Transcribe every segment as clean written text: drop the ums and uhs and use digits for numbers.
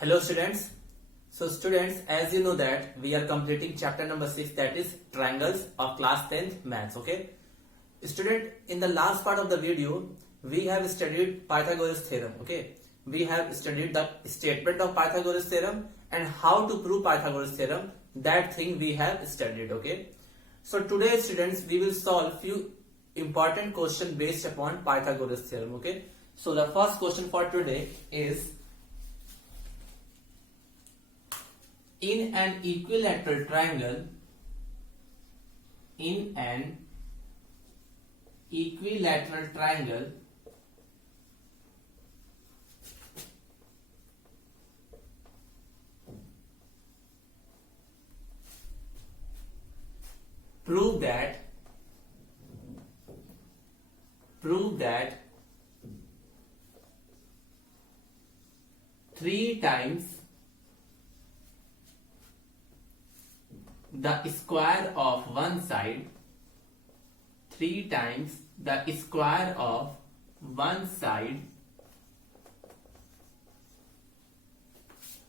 Hello students. So students, as you know that we are completing chapter number 6, that is triangles of class 10th maths. Okay. Student, in the last part of the video, we have studied Pythagoras theorem. Okay. We have studied the statement of Pythagoras theorem and how to prove Pythagoras theorem. That thing we have studied. Okay. So today students, we will solve few important questions based upon Pythagoras theorem. Okay. So the first question for today is, in an equilateral triangle, prove that 3 times the square of one side, 3 times the square of one side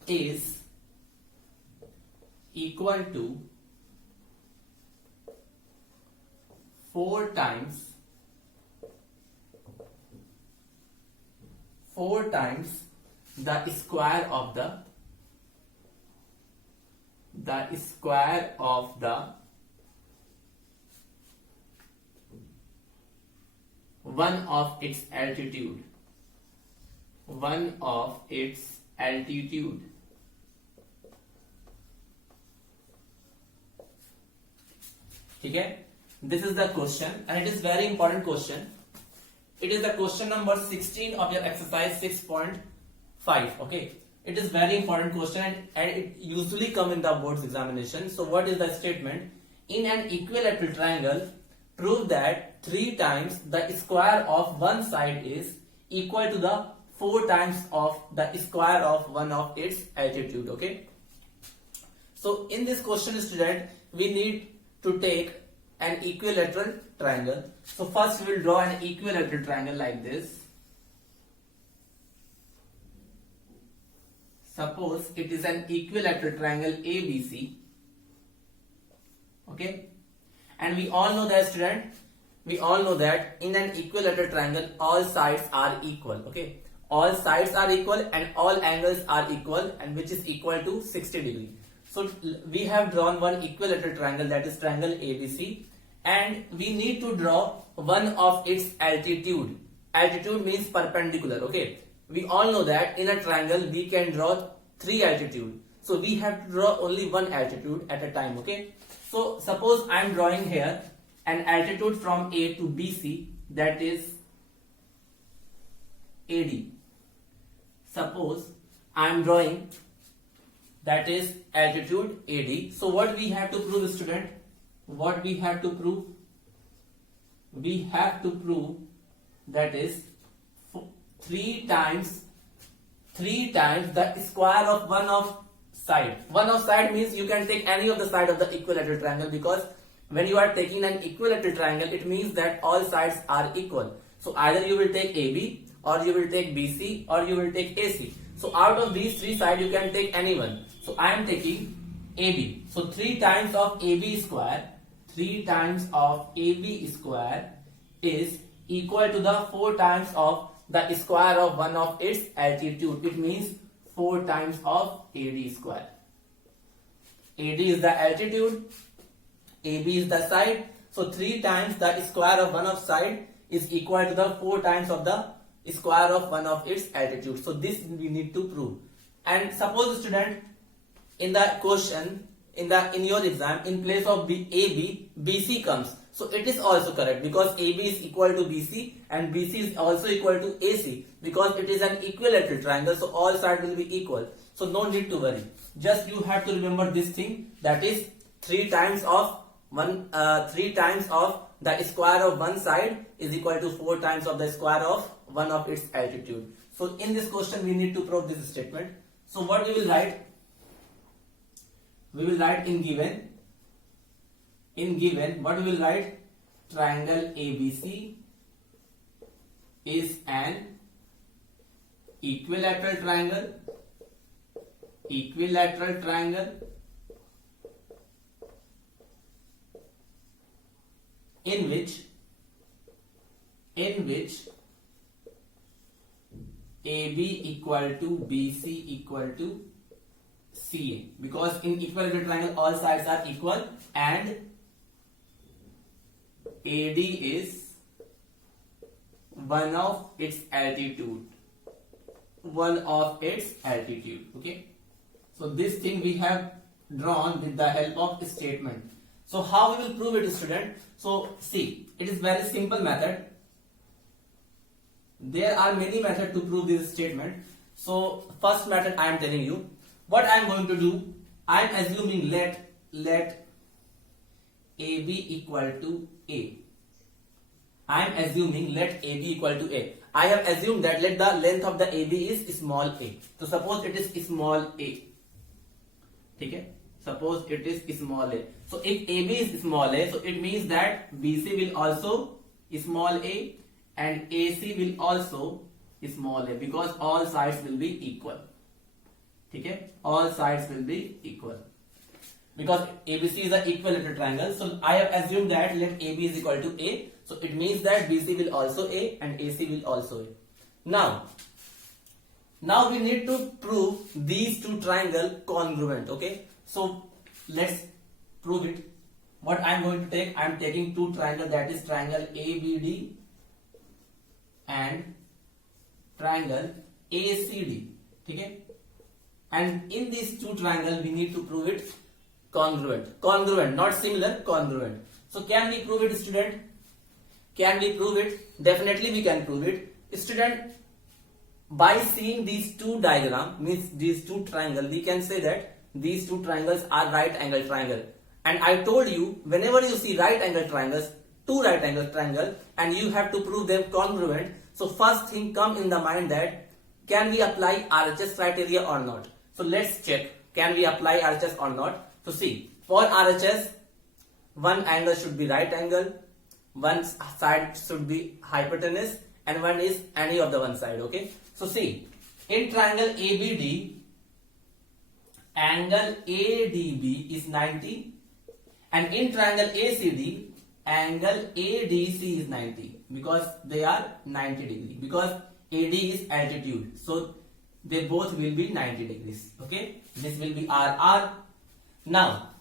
is equal to 4 times the square of one of its altitude. ठीक है, this is the question and it is very important question. It is the question number 16 of your exercise 6.5. okay, it is very important question and it usually come in the board's examination. So what is the statement? In an equilateral triangle, prove that 3 times the square of one side is equal to the 4 times of the square of one of its altitude. Okay, so in this question student, we need to take an equilateral triangle. So first we will draw an equilateral triangle like this. Suppose it is an equilateral triangle ABC. Okay, and we all know that student, in an equilateral triangle all sides are equal. Okay, all sides are equal and all angles are equal, and which is equal to 60 degree. So we have drawn one equilateral triangle, that is triangle ABC, and we need to draw one of its altitude. Altitude means perpendicular. Okay, we all know that in a triangle we can draw 3 altitude, so we have to draw only one altitude at a time. Okay, so suppose I am drawing here an altitude from A to BC, that is AD. Suppose I am drawing that is altitude AD. So what we have to prove, student? What we have to prove? We have to prove that is 3 times the square of one of side. One of side means you can take any of the side of the equilateral triangle, because when you are taking an equilateral triangle, it means that all sides are equal. So either you will take AB, or you will take BC, or you will take AC. So out of these 3 sides you can take any one. So I am taking AB. So 3 times of AB square, 3 times of AB square is equal to the 4 times of the square of one of its altitude. It means 4 times of AD square. AD is the altitude, AB is the side. So 3 times the square of one of side is equal to the 4 times of the square of one of its altitude. So this we need to prove. And suppose student, in the question, in your exam, in place of AB, BC comes. So it is also correct, because AB is equal to BC and BC is also equal to AC, because it is an equilateral triangle, so all sides will be equal. So no need to worry. Just you have to remember this thing, that is 3 times of the square of one side is equal to 4 times of the square of one of its altitude. So in this question we need to prove this statement. So what we will write? We will write in given what we will write? Triangle ABC is an equilateral triangle equilateral triangle in which AB equal to BC equal to CA, because in equilateral triangle all sides are equal and AD is one of its altitude. Okay, so this thing we have drawn with the help of statement. So how we will prove it, student? So see, it is very simple method. There are many methods to prove this statement. So first method I am telling you. What I am going to do, I am assuming let AB equal to A. I am assuming let AB equal to A. I have assumed that let the length of the AB is small a. So suppose it is small a. Okay? Suppose it is small a. So if AB is small a, so it means that BC will also small a and AC will also small a, because all sides will be equal. Okay? All sides will be equal. Because ABC is an equilateral triangle, so I have assumed that let AB is equal to A. So it means that BC will also A and AC will also A. Now we need to prove these two triangles congruent. Okay, so let's prove it. What I am going to take, I am taking two triangles, that is triangle ABD and triangle ACD. Okay, and in these two triangles we need to prove it congruent, not similar, congruent. So can we prove it, student? Can we prove it? Definitely we can prove it. Student, by seeing these two diagrams, means these two triangles, we can say that these two triangles are right angle triangle. And I told you, whenever you see right angle triangles, two right angle triangles, and you have to prove them congruent, so first thing come in the mind that can we apply RHS criteria or not? So let's check, can we apply RHS or not? So see, for RHS, one angle should be right angle, one side should be hypotenuse, and one is any of the one side. Okay, so see, in triangle ABD, angle ADB is 90, and in triangle ACD, angle ADC is 90, because they are 90 degrees, because AD is altitude, so they both will be 90 degrees. Okay, this will be RR. Now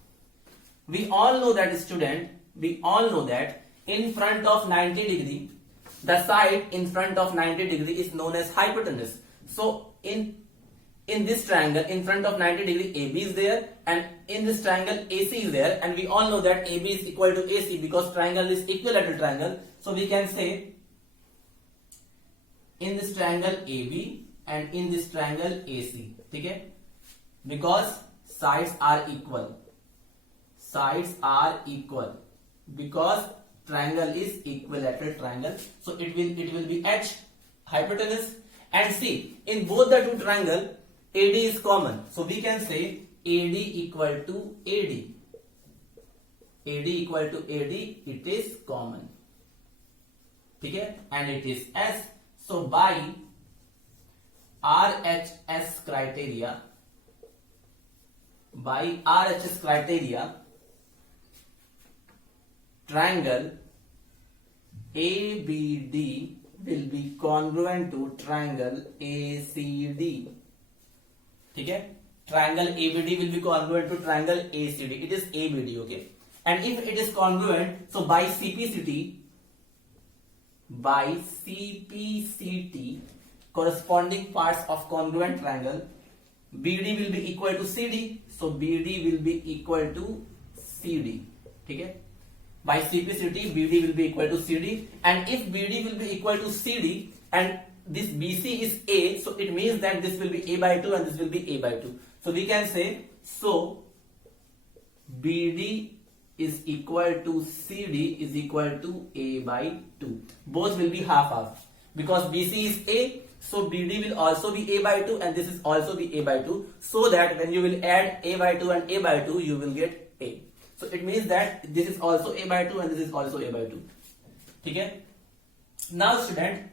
we all know that, student, we all know that in front of 90 degree, the side in front of 90 degree is known as hypotenuse. So in this triangle, in front of 90 degree, AB is there, and in this triangle AC is there, and we all know that AB is equal to AC because triangle is equilateral triangle. So we can say in this triangle AB and in this triangle AC. Okay, because sides are equal. Sides are equal because triangle is equilateral triangle, so it will be H, hypotenuse. And see, in both the two triangle, AD is common, so we can say AD equal to AD. AD equal to AD, it is common. Okay, and it is S. So by RHS criteria, triangle ABD will be congruent to triangle ACD. Okay, triangle ABD will be congruent to triangle ACD. It is ABD. Okay, and if it is congruent, so by CPCT, corresponding parts of congruent triangle, BD will be equal to CD. So BD will be equal to CD. Okay, by CPCT, BD will be equal to CD, and if BD will be equal to CD and this BC is A, so it means that this will be A by 2 and this will be A by 2. So we can say, so BD is equal to CD is equal to A by 2. Both will be half-half because BC is A, so BD will also be A by 2 and this is also be A by 2, so that when you will add A by 2 and A by 2, you will get A. So it means that this is also A by 2 and this is also A by 2. Okay? Now student,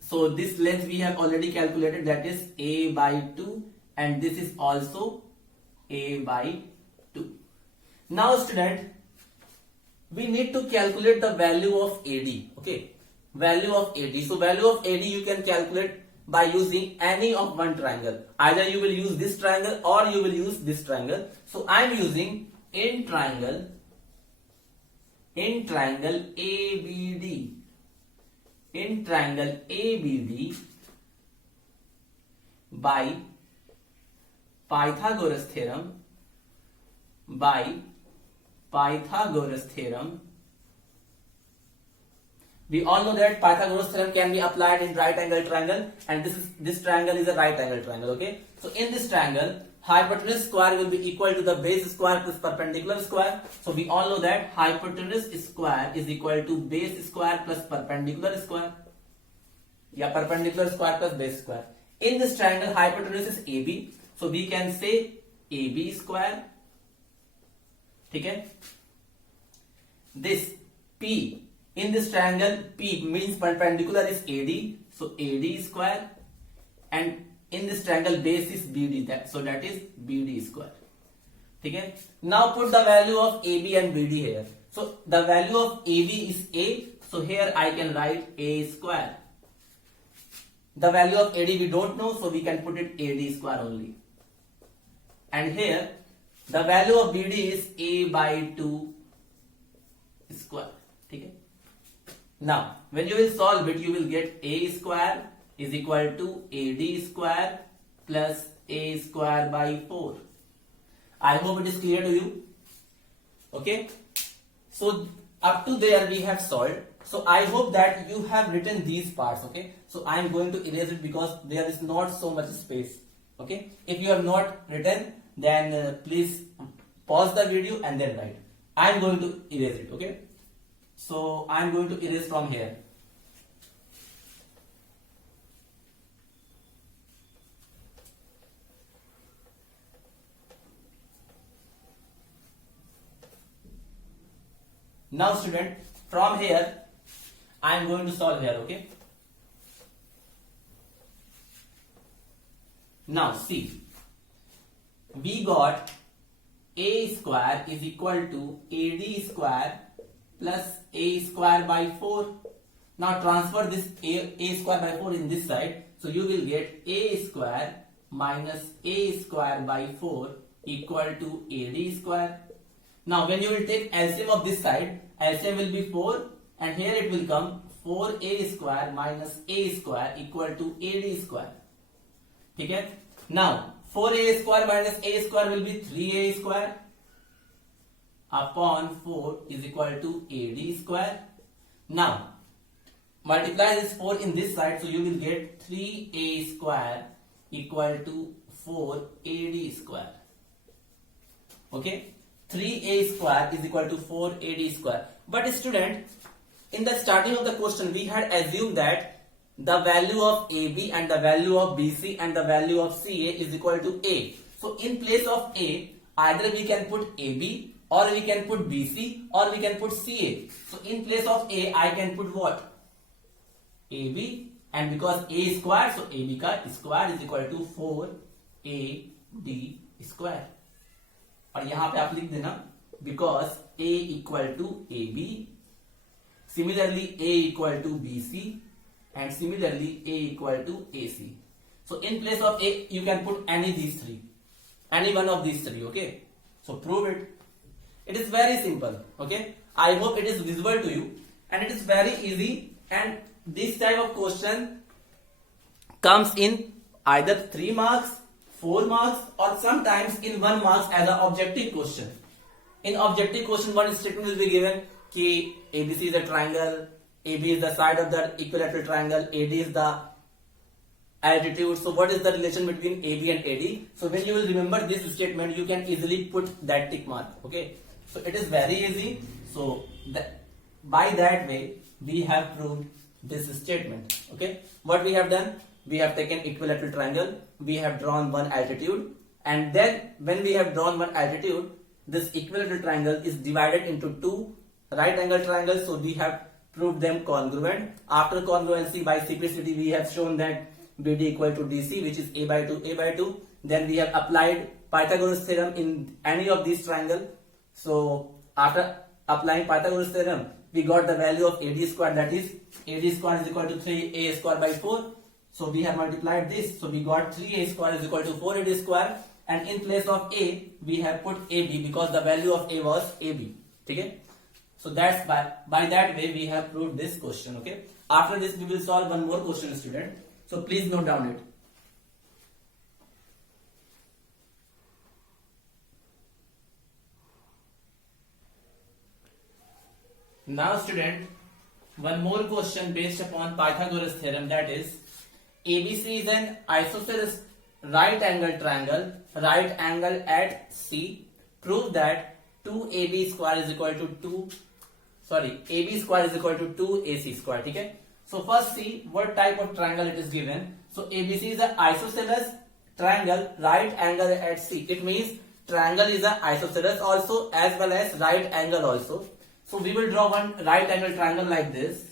so this length we have already calculated, that is A by 2, and this is also a by 2. Now student, we need to calculate the value of AD. Okay, value of AD. So value of AD you can calculate by using any of one triangle. Either you will use this triangle or you will use this triangle. So I am using in triangle ABD. In triangle ABD by Pythagoras theorem. By Pythagoras theorem. We all know that Pythagoras theorem can be applied in right angle triangle, and this triangle is a right angle triangle. Okay, so in this triangle, hypotenuse square will be equal to the base square plus perpendicular square. So we all know that hypotenuse square is equal to base square plus perpendicular square. Yeah, perpendicular square plus base square. In this triangle, hypotenuse is AB, so we can say AB square. Okay, this P in this triangle, P means perpendicular is AD, so AD square, and in this triangle base is BD, that is BD square. Okay, now put the value of AB and BD here. So the value of AB is A, so here I can write A square. The value of AD we don't know, so we can put it AD square only. And here the value of BD is A by 2 square. Okay. Now when you will solve it, you will get A square is equal to AD square plus A square by 4. I hope it is clear to you. Okay, so up to there we have solved. So I hope that you have written these parts. Okay, so I am going to erase it because there is not so much space. Okay, if you have not written, then please pause the video and then write. I am going to erase it. Okay, so I am going to erase from here. Now student, from here I am going to solve here. Okay, now see, we got A square is equal to AD square plus A square by 4. Now transfer this A square by 4 in this side, so you will get A square minus A square by 4 equal to AD square. Now when you will take LCM of this side, LCM will be 4, and here it will come 4A square minus A square equal to AD square. Okay, now 4A square minus A square will be 3A square upon 4 is equal to AD square. Now multiply this 4 in this side, so you will get 3A square equal to 4AD square. Okay, 3A square is equal to 4AD square. But student, in the starting of the question we had assumed that the value of AB and the value of BC and the value of CA is equal to A. So in place of A, either we can put AB or we can put BC or we can put CA. So in place of A, I can put what? AB, and because A is square, so AB ka square is equal to 4AD square. और यहाँ पे आप लिख देना because A equal to AB, similarly A equal to BC, and similarly A equal to AC. So in place of A, you can put any these three, any one of these three. Okay, so prove it. It is very simple. Okay, I hope it is visible to you, and it is very easy. And this type of question comes in either 3 marks, 4 marks, or sometimes in 1 marks as an objective question. In objective question, one statement will be given कि ABC is a triangle, AB is the side of the equilateral triangle, AD is the altitude. So what is the relation between AB and AD? So when you will remember this statement, you can easily put that tick mark. Okay, so it is very easy. So by that way we have proved this statement. Okay, what we have done, we have taken equilateral triangle, we have drawn one altitude, and then when we have drawn one altitude, this equilateral triangle is divided into 2 right angle triangles, so we have proved them congruent. After congruency by simplicity, we have shown that BD equal to DC, which is A by 2, A by 2. Then we have applied Pythagoras theorem in any of these triangle. So after applying Pythagoras theorem, we got the value of AD square, that is AD square is equal to 3A square by 4. So we have multiplied this. So we got 3A square is equal to 4AD square, and in place of A we have put AB because the value of A was AB. Okay? So that's by that way we have proved this question. Okay? After this we will solve one more question, student. So please note down it. Now student, one more question based upon Pythagoras theorem, that is ABC is an isosceles right angle triangle, right angle at C. Prove that 2AB square is equal to AB square is equal to 2AC square. Okay? So first see what type of triangle it is given. So ABC is an isosceles triangle, right angle at C. It means triangle is an isosceles also as well as right angle also. So we will draw one right angle triangle like this.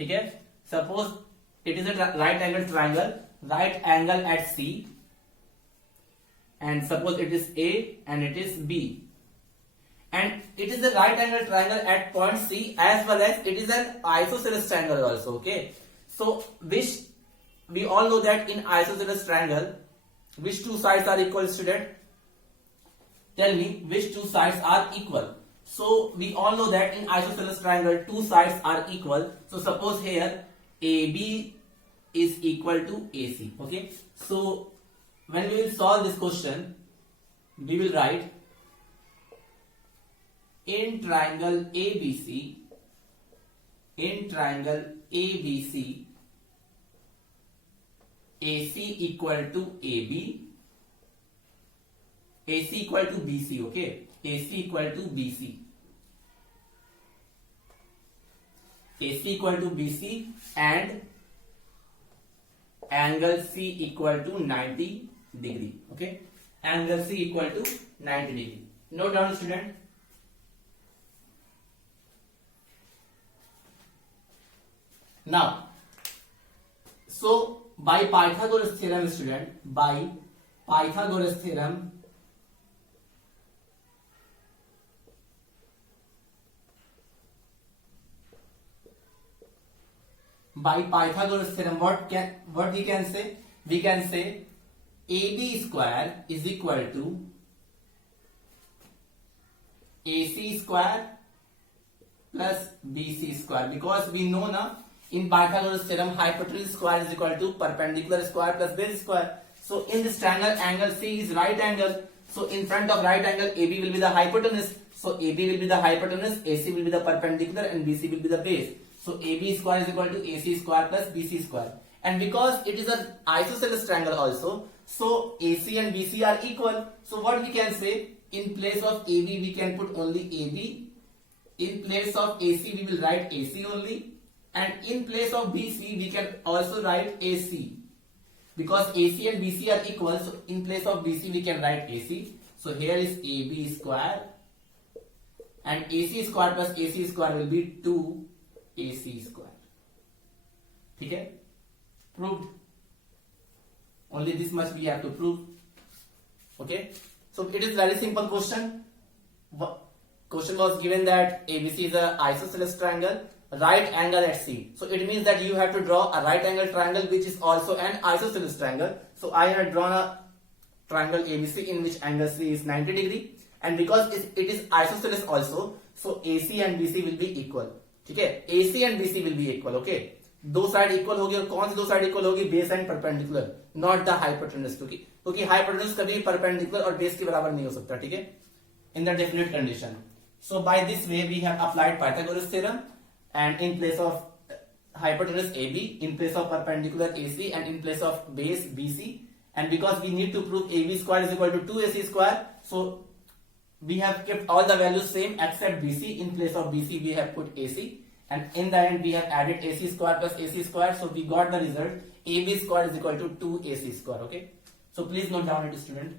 Okay? Suppose it is a right angle triangle, right angle at C, and suppose it is A and it is B, and it is a right angle triangle at point C as well as it is an isosceles triangle also. Okay? So which we all know that in isosceles triangle, which two sides are equal, student? Tell me which two sides are equal. So we all know that in isosceles triangle two sides are equal. So suppose here AB is equal to AC. Okay? So when we will solve this question, we will write in triangle ABC, AC equal to AB, AC equal to BC. Okay? AC equal to BC, AC equal to BC, and angle C equal to 90 degree. Okay? Angle C equal to 90 degree. Note down, student. Now, so by Pythagoras theorem, student, by Pythagoras theorem, what we can say? We can say AB square is equal to AC square plus BC square, because we know now in Pythagoras theorem hypotenuse square is equal to perpendicular square plus base square. So in this triangle, angle C is right angle. So in front of right angle, AB will be the hypotenuse. So AB will be the hypotenuse, AC will be the perpendicular, and BC will be the base. So AB square is equal to AC square plus BC square. And because it is an isosceles triangle also, so AC and BC are equal. So what we can say? In place of AB we can put only AB. In place of AC we will write AC only. And in place of BC we can also write AC. Because AC and BC are equal, so in place of BC we can write AC. So here is AB square, and AC square plus AC square will be 2AC square. Okay? Proved. Only this much we have to prove. Okay? So it is very simple question. Question was given that ABC is an isosceles triangle, right angle at C. So it means that you have to draw a right angle triangle which is also an isosceles triangle. So I have drawn a triangle ABC in which angle C is 90 degree, and because it is isosceles also, so AC and BC will be equal. Okay? AC and BC will be equal. Okay? दो side equal होगी, और कौन सी दो side equal होगी? Base and perpendicular, not the hypotenuse, क्योंकि hypotenuse कभी perpendicular और base के बराबर नहीं हो सकता. ठीक है? In the definite condition. So by this way we have applied Pythagoras theorem, and in place of hypotenuse AB, in place of perpendicular AC, and in place of base BC, and because we need to prove AB square is equal to 2AC square, so we have kept all the values same except BC. In place of BC we have put AC, and in the end we have added AC square plus AC square, so we got the result AB square is equal to 2AC square. Okay? So please note down it, student.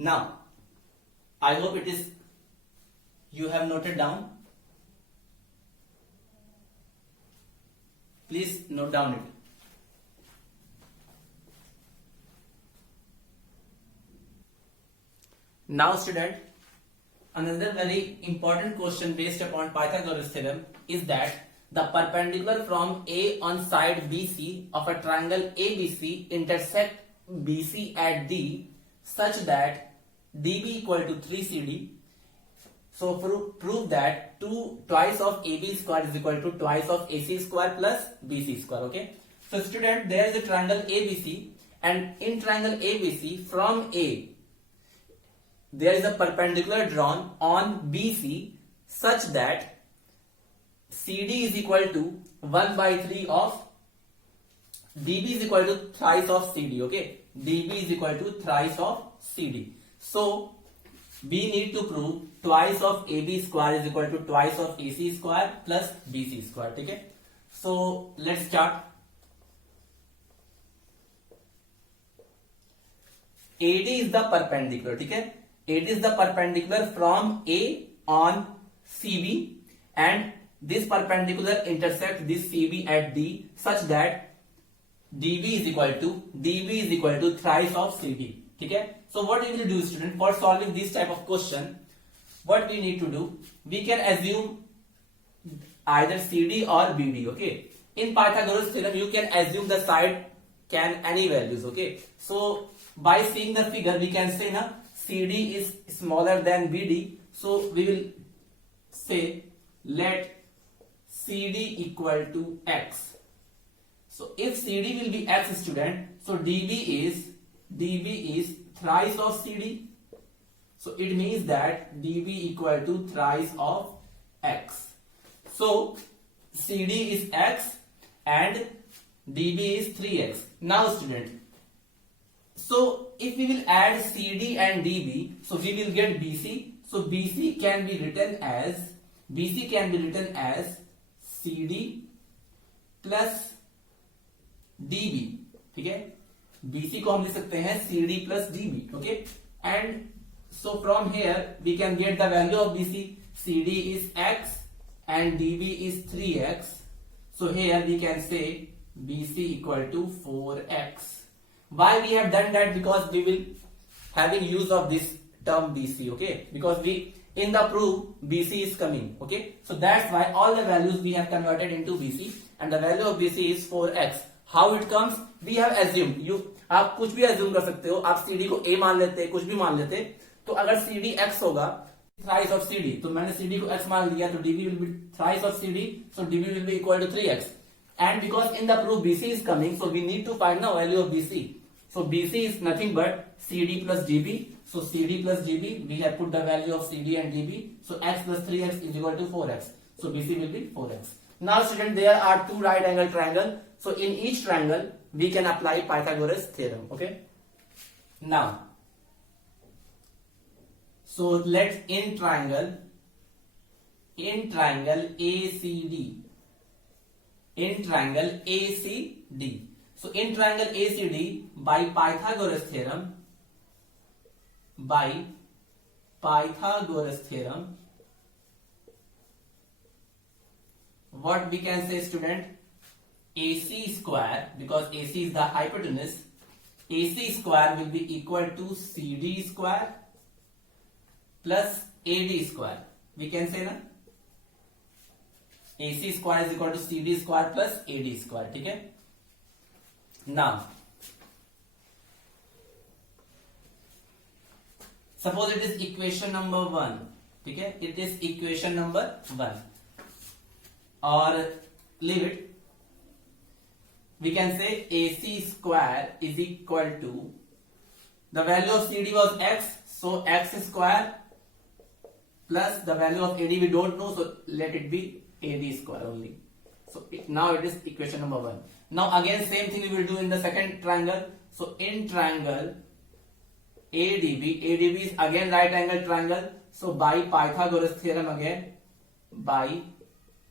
Now I hope it is you have noted down. Please note down it. Now student, another very important question based upon Pythagoras theorem is that the perpendicular from A on side BC of a triangle ABC intersect BC at D such that DB equal to 3CD. So prove that twice of AB square is equal to twice of AC square plus BC square. Okay. So student, there is a triangle ABC, and in triangle ABC from A there is a perpendicular drawn on BC such that CD is equal to 1 by 3 of DB is equal to thrice of CD. Okay, DB is equal to thrice of CD. So we need to prove twice of AB square is equal to twice of AC square plus BC square. Okay, so let's start. AD is the perpendicular. Okay, AD is the perpendicular from A on CB, and this perpendicular intersects this CB at D such that DB is equal to thrice of CD. Okay, so what we will do, student, for solving this type of question, what we need to do, we can assume either CD or BD. Okay, in Pythagoras theorem you can assume the side can any values. Okay, so by seeing the figure we can say na CD is smaller than BD, so we will say let CD equal to X. So if CD will be X, student, so DB is thrice of CD. So it means that DB equal to thrice of X. So CD is X and DB is 3X. Now student, so if we will add CD and DB, so we will get BC. So BC can be written as CD plus DB. ठीक है, BC को हम लिख सकते हैं CD plus DB. Okay, and so from here we can get the value of BC. CD is X and DB is 3X. So here we can say BC equal to 4X. Why we have done that? Because we will having use of this term BC. Okay, because we in the proof BC is coming. Okay, so that's why all the values we have converted into BC, and the value of BC is 4X. How it comes? We have assumed. आप कुछ भी assume कर सकते हो. आप CD को A मान लेते, कुछ भी मान लेते. तो अगर CD X होगा thrice of CD, तो मैंने CD को X मान लिया, तो DB will be thrice of CD, so DB will be equal to 3X. And because in the proof BC is coming, so we need to find the value of BC. So BC is nothing but CD plus DB. So CD plus DB, we have put the value of CD and DB. So X plus 3X is equal to 4X. So BC will be 4X. Now student, there are two right angle triangles. So in each triangle, we can apply Pythagoras theorem. Okay. Now, so let's in triangle ACD. In triangle ACD. So in triangle ACD, by Pythagoras theorem, what we can say, student? AC square, because AC is the hypotenuse, AC square will be equal to CD square plus AD square. We can say na AC square is equal to CD square plus AD square. Okay. Now, suppose it is equation number 1. Okay, it is equation number 1, or leave it. We can say AC square is equal to, the value of CD was X, so X square plus the value of AD we don't know, so let it be AD square only. So now it is equation number 1. Now again same thing we will do in the second triangle. So in triangle ADB is again right angle triangle. So by Pythagoras theorem again, by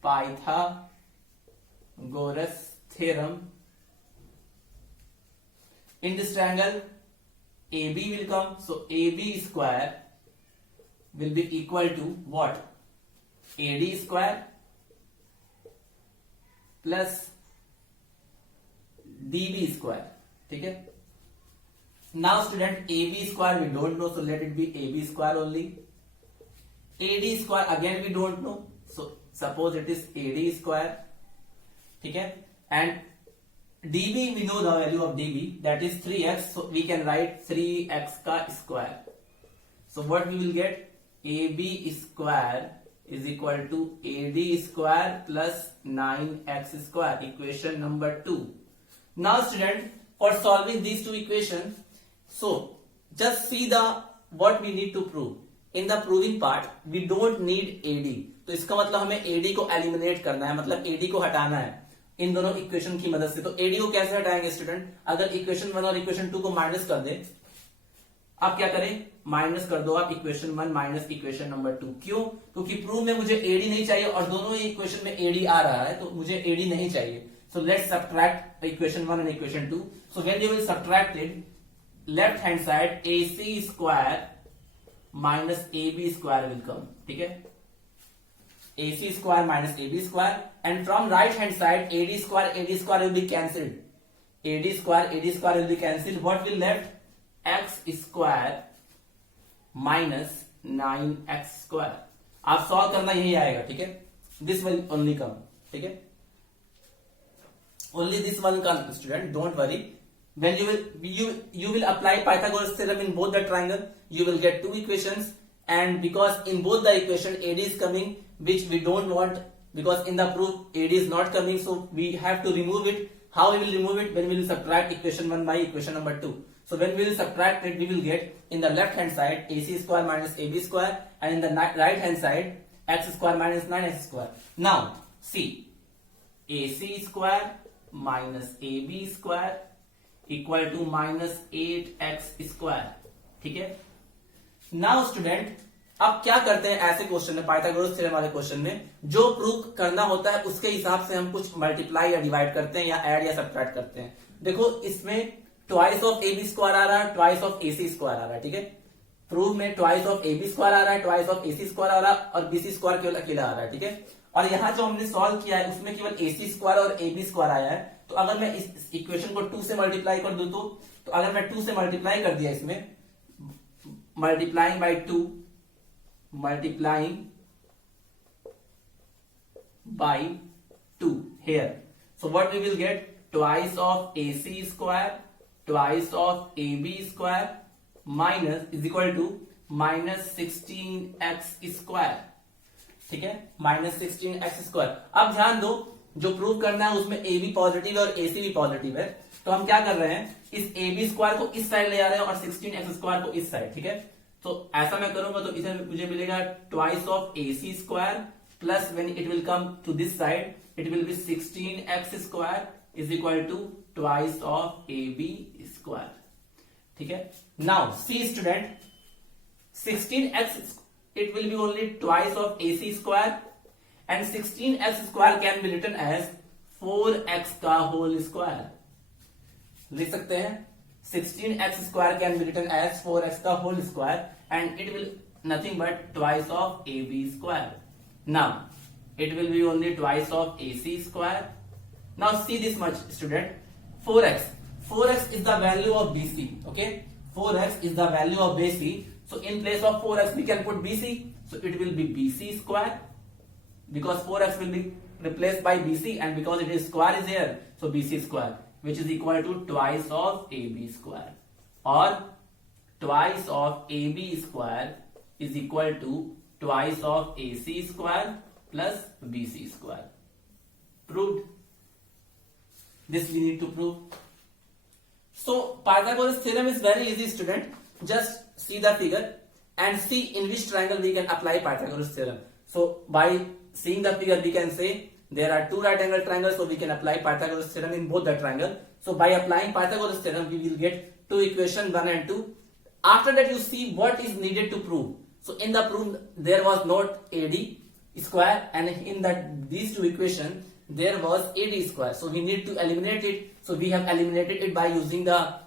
Pythagoras theorem, in this triangle AB will come. So AB square will be equal to what? AD square plus DB square. ठीक है. Now student, AB square we don't know, so let it be AB square only. AD square again we don't know, so suppose it is AD square. ठीक है. And DB we know the value of DB, that is 3x, so we can write 3x का square. So what we will get? AB square is equal to AD square plus 9x square, equation number 2. Now student, for solving these two equations, so just see the what we need to prove. In the proving part we don't need AD, तो इसका मतलब हमें AD को eliminate करना है, मतलब AD को हटाना है इन दोनों इक्वेशन की मदद से. तो AD को कैसे हटाएंगे स्टूडेंट? अगर इक्वेशन 1 और इक्वेशन 2 को माइनस कर दे, आप क्या करें? माइनस कर दो आप इक्वेशन 1 माइनस इक्वेशन नंबर 2. क्यों? क्योंकि प्रूव में मुझे AD नहीं चाहिए और दोनों ही इक्वेशन में AD आ रहा है, तो मुझे AD नहीं चाहिए. So let's subtract equation 1 and equation 2. So when you will subtract it, left hand side AC square minus AB square will come. ठीक है? AC square minus AB square, and from right hand side AD square will be cancelled. AD square will be cancelled. What will left? X square minus 9x square. आप solve करना यही आएगा. ठीक है? This will only come. ठीक है? Only this one come, student. Don't worry. When you will apply Pythagoras theorem in both the triangle, you will get two equations, and because in both the equation AD is coming, which we don't want, because in the proof AD is not coming, so we have to remove it. How we will remove it? When we will subtract equation 1 by equation number 2. So when we will subtract it, we will get in the left hand side AC square minus AB square, and in the right hand side x square minus 9x square. Now see, AC square minus AB square equal to minus 8x square. ठीक है? Now student, अब क्या करते हैं ऐसे question में, Pythagoras theorem वाले question में, जो प्रूव करना होता है उसके हिसाब से हम कुछ मल्टीप्लाई या डिवाइड करते हैं या ऐड या सब्ट्रैक्ट करते हैं. देखो इसमें ट्वाइस ऑफ AB स्क्वायर आ रहा है, ट्वाइस ऑफ AC स्क्वायर आ रहा है. ठीक है? प्रूव में ट्वाइस ऑफ AB स्क्वायर आ रहा है, ट्वाइस ऑफ AC स्क्वायर आ रहा है और BC स्क्वायर केवल अकेला आ रहा है. ठीक है? और यहां जो हमने सॉल्व किया है उसमें केवल AC स्क्वायर और AB स्क्वायर आया है. तो अगर मैं इस इक्वेशन को 2 से मल्टीप्लाई कर दूं तो अगर मैं 2 से मल्टीप्लाई कर दिया, इसमें multiplying by 2, multiplying by 2 here. So what we will get? Twice of AC square, twice of AB square minus is equal to minus 16x square. ठीक है? minus 16x square. अब ध्यान दो, जो प्रूव करना है उसमें AB पॉजिटिव है और AC भी पॉजिटिव है, तो हम क्या कर रहे हैं, इस AB स्क्वायर को इस साइड ले आ रहे हैं और 16x स्क्वायर को इस साइड. ठीक है? तो ऐसा मैं करूंगा तो इसे मुझे मिलेगा twice of AC square plus when it will come to this side it will be 16x square is equal to twice of AB square. ठीक है? Now see student, 16x it will be only twice of AC square and 16x square can be written as 4x का whole square. लिख सकते हैं 16x square can be written as 4x का whole square and it will nothing but twice of AB square. Now it will be only twice of AC square. Now see this much student, 4x is the value of BC. Okay, 4x is the value of BC. So in place of 4x we can put BC. So it will be BC square because 4x will be replaced by BC and because it is square is here, so BC square, which is equal to twice of AB square, or twice of AB square is equal to twice of AC square plus BC square. Proved. This we need to prove. So Pythagoras theorem is very easy student. Just see the figure and see in which triangle we can apply Pythagoras theorem. So by seeing the figure we can say there are two right angle triangles, so we can apply Pythagoras theorem in both the triangle. So by applying Pythagoras theorem we will get two equation 1 and 2. After that you see what is needed to prove. So in the proof there was not AD square and in that these two equation there was AD square. So we need to eliminate it. So we have eliminated it by using the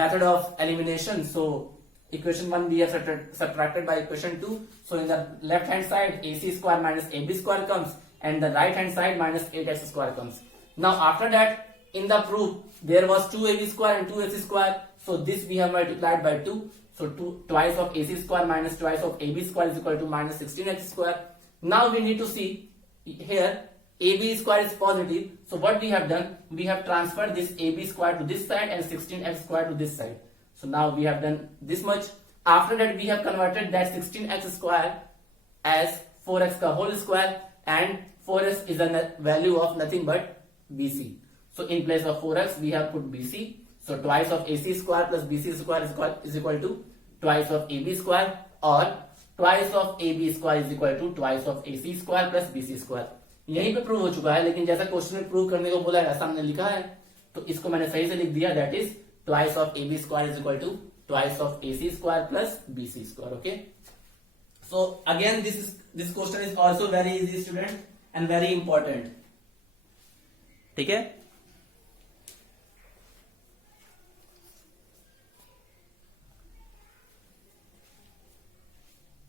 method of elimination. So equation 1 we have subtracted by equation 2. So in the left hand side AC square minus AB square comes, and the right hand side minus 8x square comes. Now after that, in the proof there was 2AB square and 2AC square. So this we have multiplied by 2. So twice of AC square minus twice of AB square is equal to minus 16x square. Now we need to see here AB square is positive. So what we have done, we have transferred this AB square to this side and 16x square to this side. So now we have done this much. After that we have converted that 16x square as 4x ka whole square, and 4x is a value of nothing but BC. So in place of 4x we have put BC. So twice of AC square plus BC square is equal to twice of AB square, or twice of AB square is equal to twice of AC square plus BC square. यहीं पे prove हो चुका है, लेकिन जैसा question में prove करने को बोला है ऐसा हमने लिखा है, तो इसको मैंने सही से लिख दिया, that is twice of AB square is equal to twice of AC square plus BC square. Okay. So again this question is also very easy student and very important. ठीक है.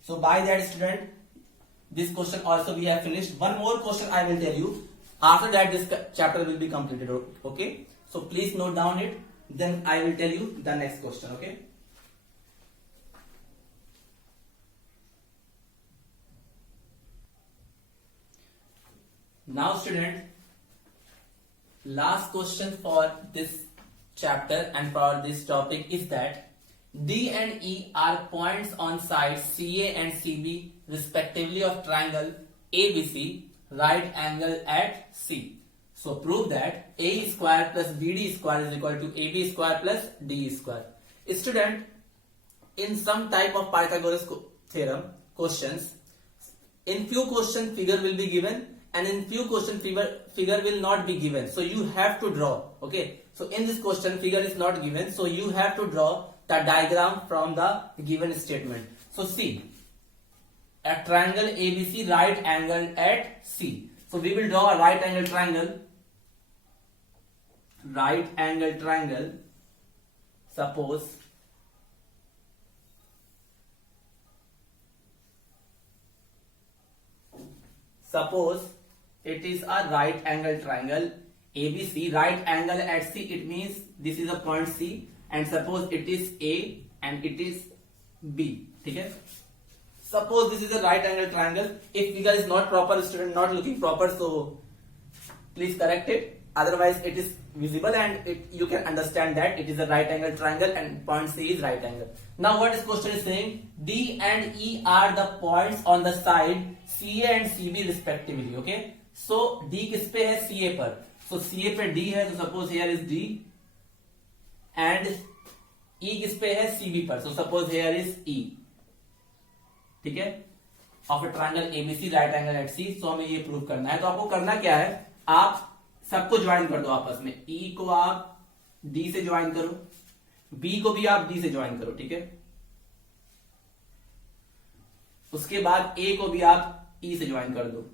So by that student, this question also we have finished. One more question I will tell you. After that this chapter will be completed. Okay. So please note down it. Then I will tell you the next question. Okay. Now student, last question for this chapter and for this topic is that D and E are points on sides CA and CB respectively of triangle ABC, right angle at C. So prove that A square plus BD square is equal to AB square plus DE square. Student, in some type of Pythagoras theorem questions, in few question figure will be given and in few question figure will not be given. So you have to draw. Okay. So in this question figure is not given. So you have to draw the diagram from the given statement. So see, a triangle ABC right angle at C. So we will draw a right angle triangle. Right angle triangle. Suppose it is a right angle triangle ABC, right angle at C. It means this is a point C, and suppose it is A and it is B. Okay? Suppose this is a right angle triangle. If figure is not proper, student, not looking proper, so please correct it. Otherwise it is visible and you can understand that it is a right angle triangle and point C is right angle. Now what this question is saying, D and E are the points on the side CA and CB respectively. Okay, so D किस पे है? CA पर. So CA पे D है, so suppose here is D, and E किस पे है? CB पर. So suppose here is E. ठीक है, of a triangle ABC right angle at C. So हमें ये प्रूव करना है. तो आपको करना क्या है, आप सबको ज्वाइन कर दो आपस में. E को आप D से ज्वाइन करो, B को भी आप D से ज्वाइन करो. ठीक है, उसके बाद A को भी आप E से ज्वाइन कर दो.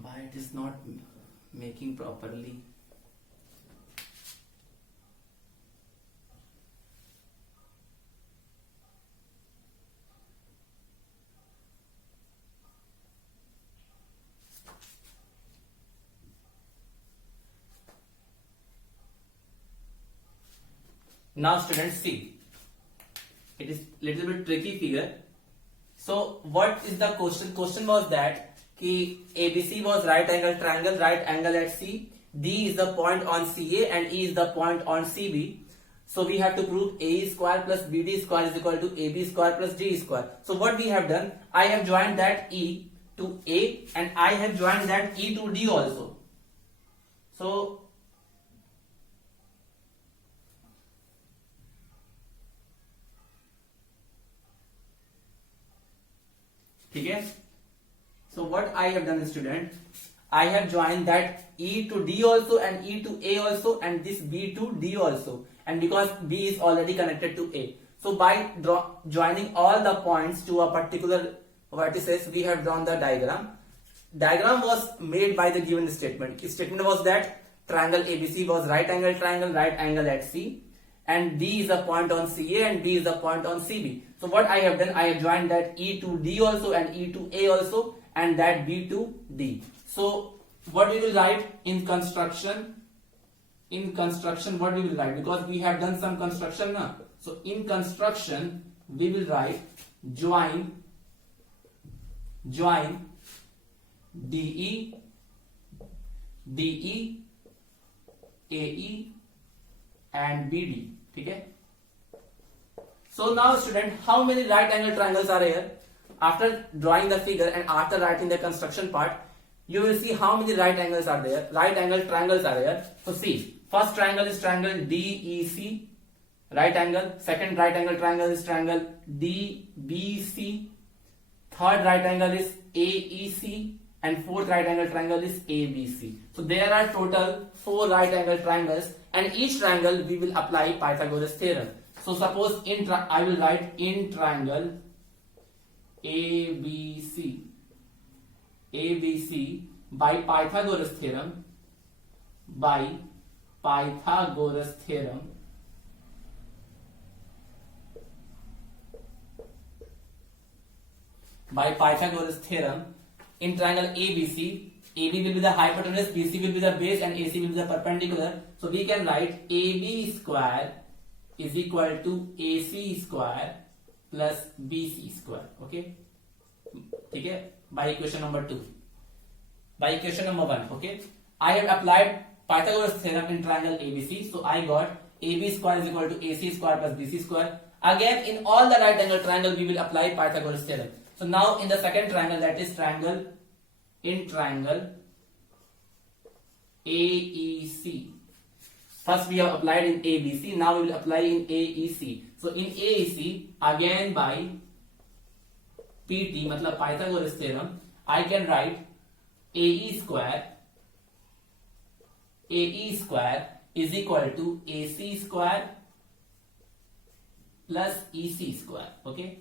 Why it is not making properly? Now students, see, it is little bit tricky figure. So what is the question? Question was that कि ABC was right angle triangle, right angle at C. D is the point on CA and E is the point on CB. So we have to prove AE square plus BD square is equal to AB square plus D square. So what we have done, I have joined that E to A and I have joined that E to D also. So okay. So what I have done, student, I have joined that E to D also and E to A also and this B to D also, and because B is already connected to A. So by joining all the points to a particular vertices, we have drawn the diagram. Diagram was made by the given statement. The statement was that triangle ABC was right angle triangle, right angle at C, and D is a point on CA and D is a point on CB. So what I have done, I have joined that E to D also and E to A also and that B to D. So what we will write in construction? In construction, what we will write? Because we have done some construction now. So in construction, we will write join DE, DE, AE and BD. Okay. So now student, how many right angle triangles are here? After drawing the figure and after writing the construction part, you will see how many right angles are there. Right angle triangles are here. So see, first triangle is triangle DEC, right angle. Second right angle triangle is triangle DBC. Third right angle is AEC. And fourth right angle triangle is ABC. So there are total 4 right angle triangles, and each triangle we will apply Pythagoras theorem. So suppose I will write in triangle ABC by Pythagoras theorem, by Pythagoras theorem, in triangle ABC, AB will be the hypotenuse, BC will be the base and AC will be the perpendicular. So we can write AB square is equal to AC square plus BC square. Okay, okay, by equation number 2. By equation number 1, okay, I have applied Pythagoras theorem in triangle ABC. So I got AB square is equal to AC square plus BC square. Again, in all the right angle triangle, we will apply Pythagoras theorem. So now in the second triangle, that is triangle AEC. First we have applied in ABC, now we will apply in AEC. So in AEC, again by PT, matlab Pythagoras theorem, I can write AE square is equal to AC square plus EC square. Okay.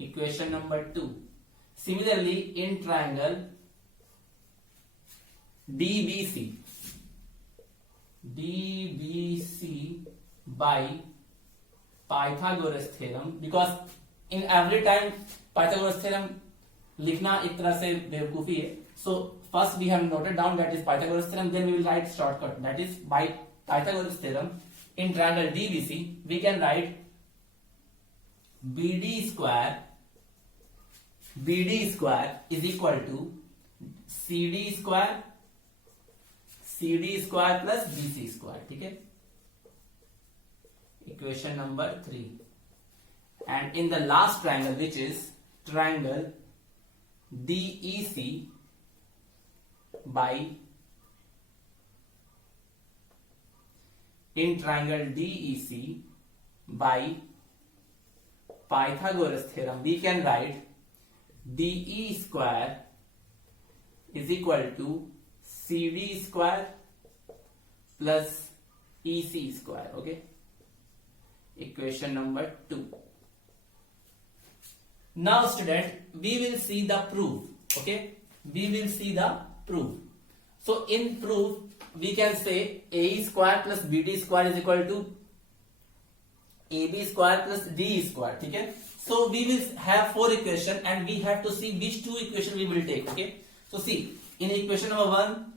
Equation number 2. Similarly, in triangle DBC by Pythagoras theorem, because in every time Pythagoras theorem लिखना एक तरह से बेवकूफी है. So first we have noted down that is Pythagoras theorem, then we will write shortcut, that is by Pythagoras theorem in triangle DBC we can write BD square is equal to CD square plus BC square. ठीक है. Equation number 3. And in the last triangle, which is triangle DEC by Pythagoras theorem, we can write DE square is equal to CD square plus EC square. Okay. Equation number 2. Now student, we will see the proof. Okay, we will see the proof. So in proof we can say AE square plus BD square is equal to AB square plus DE square. Okay, so we will have 4 equations and we have to see which 2 equations we will take. Okay, so see, in equation number 1,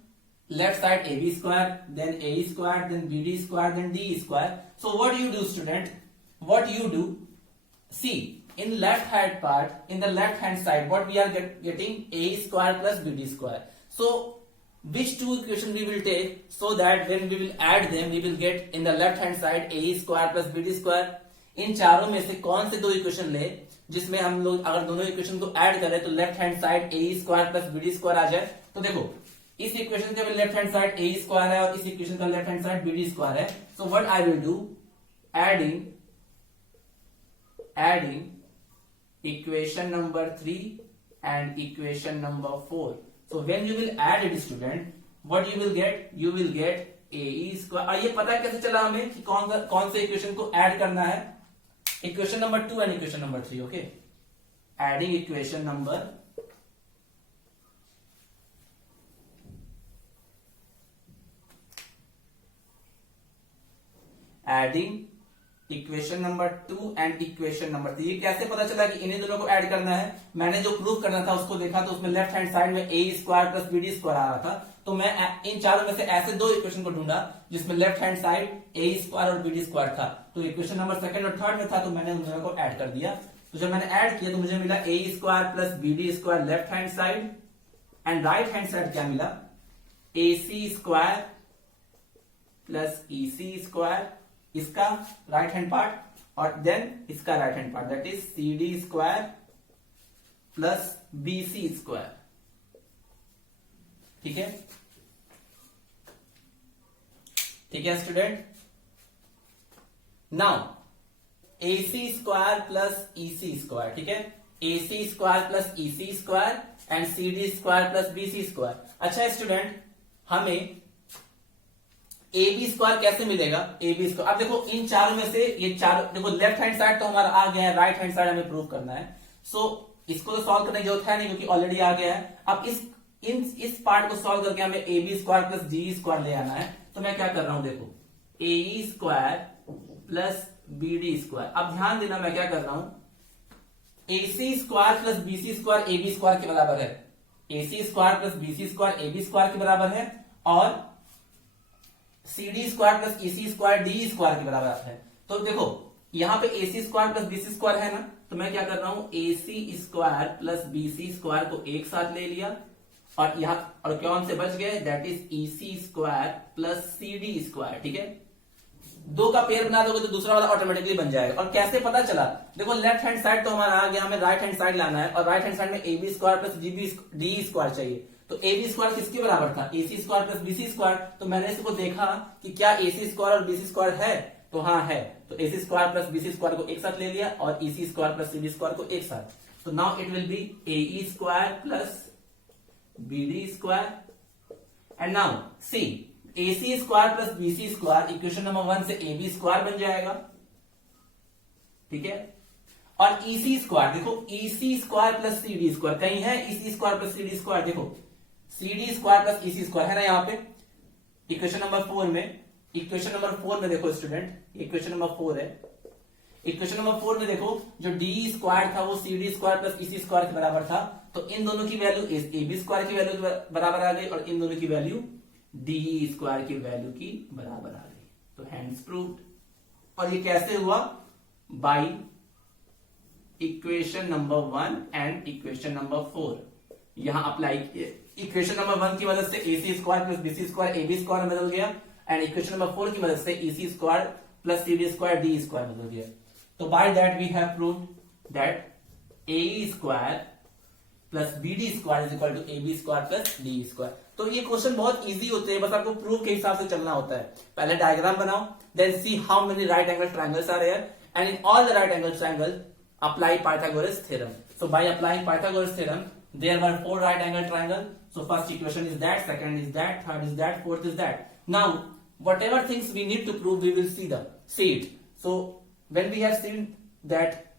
left side AB square, then AE square, then BD square, then DE square. So what do you do, student? What you do? See, in left hand part, in the left hand side, what we are getting? AE square plus BD square. So which two equation we will take so that when we will add them we will get in the left hand side a square plus bd square. इन चारों में से कौन से दो equation ले जिसमें हम लोग अगर दोनों इक्वेशन को ऐड करें तो left hand side A square plus BD square आ जाए. तो देखो इस इक्वेशन का left hand side A square है और इस इक्वेशन का left hand side BD square है. So what I will do, adding equation number 3 and equation number 4. So when you will add it student, what you will get? You will get AE square. और ये पता कैसे चला हमें कि कौन से इक्वेशन को ऐड करना है? Equation number 2 and equation number 3. Okay, adding equation number equation number 2 and equation number 3. ये कैसे पता चला कि इन्हीं दोनों को ऐड करना है? मैंने जो प्रूफ करना था उसको देखा तो उसमें लेफ्ट हैंड साइड में ए स्क्वायर प्लस बीडी स्क्वायर आ रहा था. तो मैं इन चारों में से ऐसे दो इक्वेशन को ढूंढा जिसमें left hand side A square और बीडी स्क्वायर था. तो इक्वेशन नंबर सेकंड और थर्ड में था तो मैंने उन दोनों को ऐड कर दिया. तो जब मैंने ऐड किया तो मुझे मिला A square plus BD square left hand side and right hand side क्या मिला? A C square plus E C square, इसका राइट हैंड पार्ट और देन इसका right hand part that is C D square plus B C square. ठीक है, ठीक है student. Now A C square plus E C square. ठीक है, A C square plus E C square and C D square plus B C square. अच्छा student, हमें A B square कैसे मिलेगा? ए बी स्क्वायर, अब देखो इन चारों में से ये चारों देखो लेफ्ट हैंड साइड तो हमारा आ गया है, राइट हैंड साइड हमें प्रूव करना है. सो इसको तो सॉल्व करने की जरूरत है नहीं क्योंकि ऑलरेडी आ गया है. अब इस पार्ट को सॉल्व करके हमें A B square plus D square ले आना है. तो मैं क्या कर रहा हूं, देखो A square plus B D square. अब ध्यान देना मैं क्या कर रहा हूं, A C square plus B C square A B square के बराबर है. A C square plus B C square A B square के बराबर है और C D square plus E C square D square के बराबर आता है. तो देखो यहां पे A C square plus B C square है ना, तो मैं क्या कर रहा हूं, A C square plus B C square को एक साथ ले लिया और यहां और कौन से बच गए, that is E C square plus C D square. ठीक है, दो का पेयर बना दोगे तो दूसरा वाला ऑटोमेटिकली बन जाएगा. और कैसे पता चला, देखो लेफ्ट हैंड साइड तो हमारा आ गया, हमें राइट हैंड साइड लाना है और राइट हैंड साइड में A B square plus D square चाहिए. तो ए बी स्क्वायर किसके बराबर था? A C square plus B C square. तो मैंने इसको देखा कि क्या ए सी स्क्वायर और बी सी स्क्वायर है, तो हाँ है. तो A C square plus B C square को एक साथ ले लिया और E C square plus C D square को एक साथ. तो now it will B A square plus B D square and now C A C square plus B C square equation number 1 से ए बी स्क्वायर बन जाएगा. ठीक है, और ई सी स्क्वायर देखो E C square plus C D square कहीं है, E C square plus C D square देखो C D square plus E C square है ना यहाँ पे इक्वेशन नंबर 4 में. इक्वेशन नंबर 4 में देखो स्टूडेंट, इक्वेशन नंबर 4 है. इक्वेशन नंबर 4 में देखो जो डी स्क्वायर था वो सी D square plus E C square के बराबर था. तो इन दोनों की वैल्यू ए बी स्क्वायर की वैल्यू के बराबर आ गई और इन दोनों की वैल्यू डी स्क्वायर की वैल्यू की बराबर आ गई. तो हैंड्स प्रूव्ड. और ये कैसे हुआ? By equation number 1 and equation number 4 यहां अप्लाई किए. इक्वेशन नंबर 1 की मदद से A C square plus B C square A B square बदल गया एंड इक्वेशन नंबर 4 की मदद से E C square plus C D square D square बदल गया. तो by that we have proved that A square plus B D square is equal to A B square plus D square. तो ये question बहुत easy होते हैं, बस आपको प्रूफ के हिसाब से चलना होता है. पहले डायग्राम बनाओ, then see how many right angle triangles are here and in all the right angle triangle apply Pythagoras theorem. So by applying Pythagoras theorem, there were 4 right angle triangle. So first equation is that, second is that, third is that, fourth is that. Now whatever things we need to prove, we will see it. So when we have seen that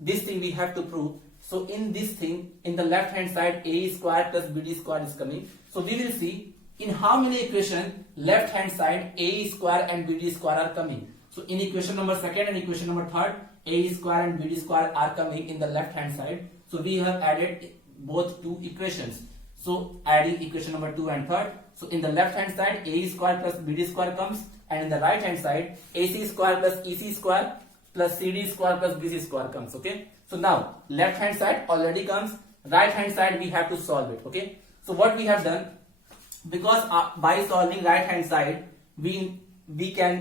this thing we have to prove, so in this thing, in the left hand side, a square plus bd square is coming. So we will see in how many equation left hand side a square and bd square are coming. So in equation number 2 and equation number 3, a square and bd square are coming in the left hand side. So we have added both two equations. So adding equation number 2 and 3. So in the left hand side, a square plus bd square comes, and in the right hand side, ac square plus ec square plus cd square plus bc square comes. Okay. So now left hand side already comes. Right hand side we have to solve it. Okay. So what we have done, because by solving right hand side we can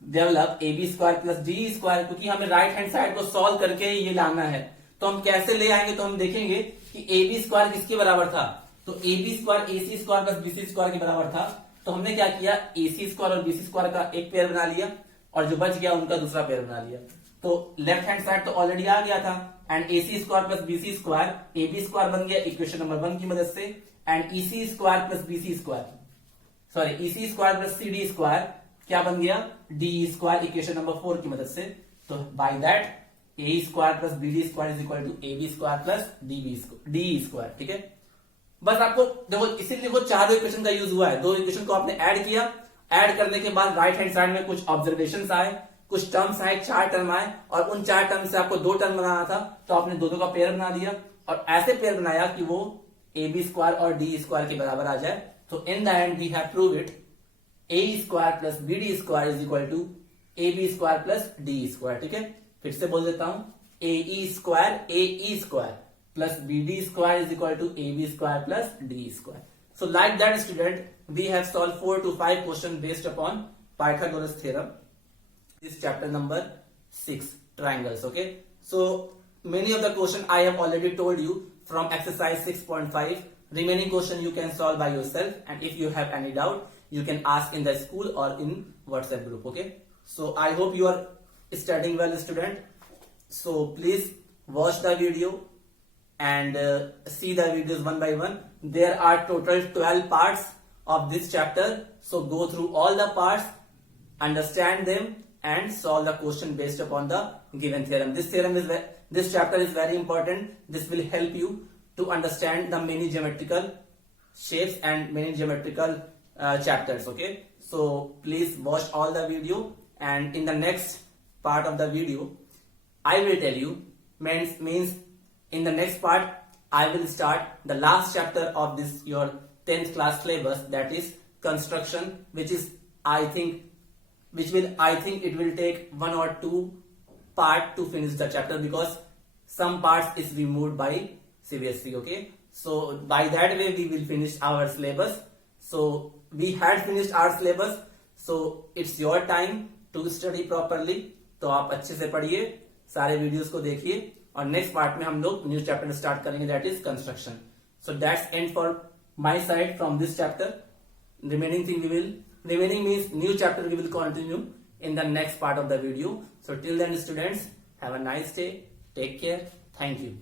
develop A B square plus D square, क्योंकि हमें right hand side को solve करके ये लाना है। तो हम कैसे ले आएंगे, तो हम देखेंगे कि ए बी स्क्वायर किसके बराबर था, तो A B square A C square plus B C square के बराबर था। तो हमने क्या किया, ए सी स्क्वायर और बी सी स्क्वायर का एक पेयर बना लिया और जो बच गया उनका दूसरा पेयर बना लिया। तो लेफ्ट हैंड साइड तो ऑलरेडी आ गया था, and A C square plus B C square A B square बन गया इक्वेशन नंबर 1 की मदद से, and E C square plus B C square, sorry E C square plus C D square क्या बन गया, डी स्क्वायर इक्वेशन नंबर 4 की मदद से। तो by that A square plus B D square is equal to A B square plus D square. ठीक है, बस आपको देखो इसीलिए वो चारों इक्वेशन का यूज हुआ है। दो इक्वेशन को आपने ऐड किया, ऐड करने के बाद राइट हैंड साइड में कुछ ऑब्जर्वेशन आए, कुछ टर्म्स आए, 4 टर्म आए, और उन 4 टर्म से आपको 2 टर्म बनाना था, तो आपने दोनों का पेयर बना लिया और ऐसे पेयर बनाया कि वो ए बी स्क्वायर और डी स्क्वायर के बराबर आ जाए। तो in the end we have prove it, A square plus B D square is equal to A B square plus D square. ठीक है, फिर से बोल देता हूं, A square plus B D square is equal to A B square plus D square. So like that student, we have solve 4 to 5 question based upon Pythagoras theorem, this chapter number 6, triangles. Okay, so many of the question I have already told you from exercise 6.5. remaining question you can solve by yourself, and if you have any doubt you can ask in the school or in WhatsApp group. Okay, so I hope you are studying well, student. So please watch the video and see the videos one by one. There are total 12 parts of this chapter, so go through all the parts, understand them and solve the question based upon the given theorem. This chapter is very important. This will help you to understand the many geometrical shapes and many geometrical chapters. Okay, so please watch all the video, and in the next part of the video I will tell you, means in the next part I will start the last chapter of this your 10th class syllabus, that is construction, which I think it will take 1 or 2 part to finish the chapter, because some parts is removed by CBSE. Okay, so by that way we will finish our syllabus. So we had finished our syllabus, so it's your time to study properly. तो आप अच्छे से पढ़िए, सारे videos को देखिए, और next part में हम लोग न्यू चैप्टर स्टार्ट करेंगे, that is construction. So that's and for my side from this chapter. Remaining means new chapter we will continue in the next part of the video. So till then students, have a nice day, take care, thank you.